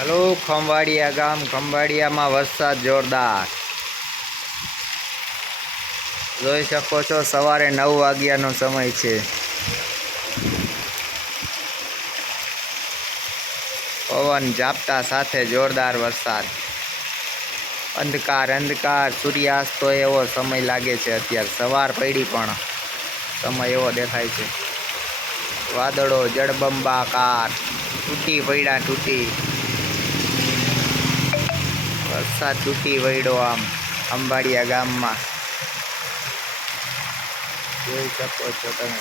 Hello, Khambhalia ગામ, ખંભાળિયામાં વરસાદ જોરદાર. જોઈ શકો છો, સવારે નવ વાગ્યાનો સમય છે. પવન ઝાપટા સાથે જોરદાર વરસાદ. અંધકાર અંધકાર, સૂર્યાસ્ત તો એવો સમય લાગે છે અત્યારે. સવાર પડી પણ સમય એવો દેખાય છે. વાદળો, જળબંબાકાર, તૂટી પડ્યા તૂટી. વરસાદ તૂટી વળ્યો આમ, અંબાડિયા ગામમાં. જોઈ શકો છો તમે.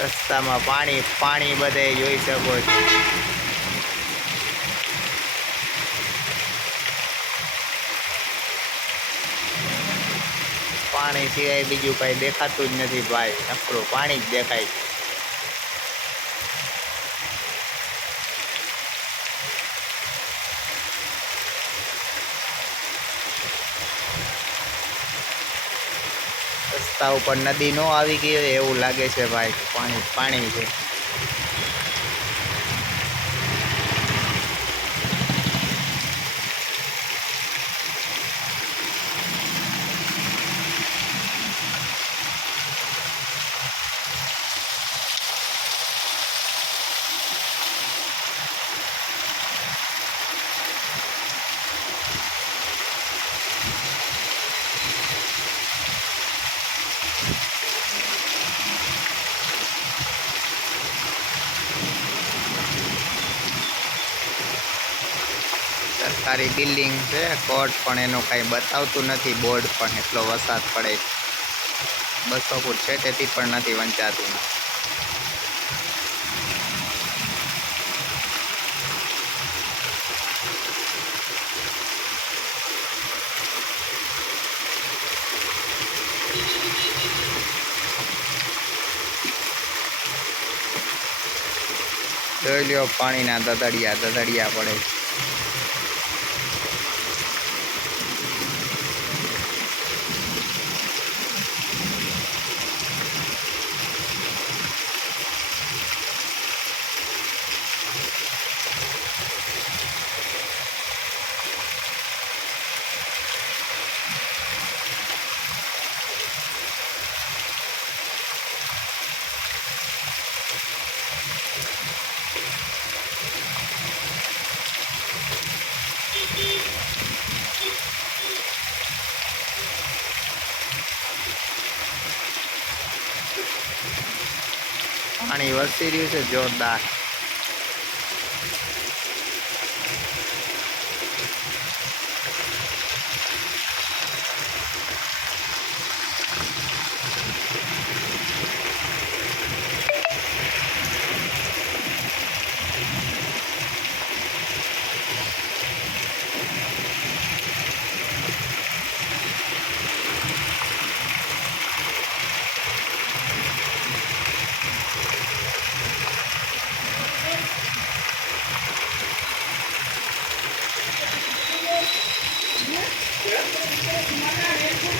રસ્તામાં પાણી પાણી બધે જોઈ શકો છો. પાણી સિવાય બીજું કઈ દેખાતું જ નથી ભાઈ. નકરું પાણી જ દેખાય છે. રસ્તા ઉપર નદી નો આવી ગઈ હોય એવું લાગે છે ભાઈ. પાણી પાણી છે. સરકારી બિલ્ડિંગ છે કોર્ટ પણ એનું કાંઈ બતાવતું નથી, બોર્ડ પણ એટલો વરસાદ પડે છે. બસો ફૂટ છે તેથી પણ નથી વંચાતું જોઈ લ્યો, પાણીના દદડિયા દદડિયા પડે છે. પાણી વરસી રહ્યું છે જોરદાર.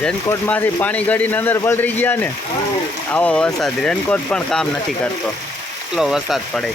રેનકોટમાંથી પાણી ગળીને અંદર પલરી ગયા ને? આવો વરસાદ. રેનકોટ પણ કામ નથી કરતો. એટલો વરસાદ પડે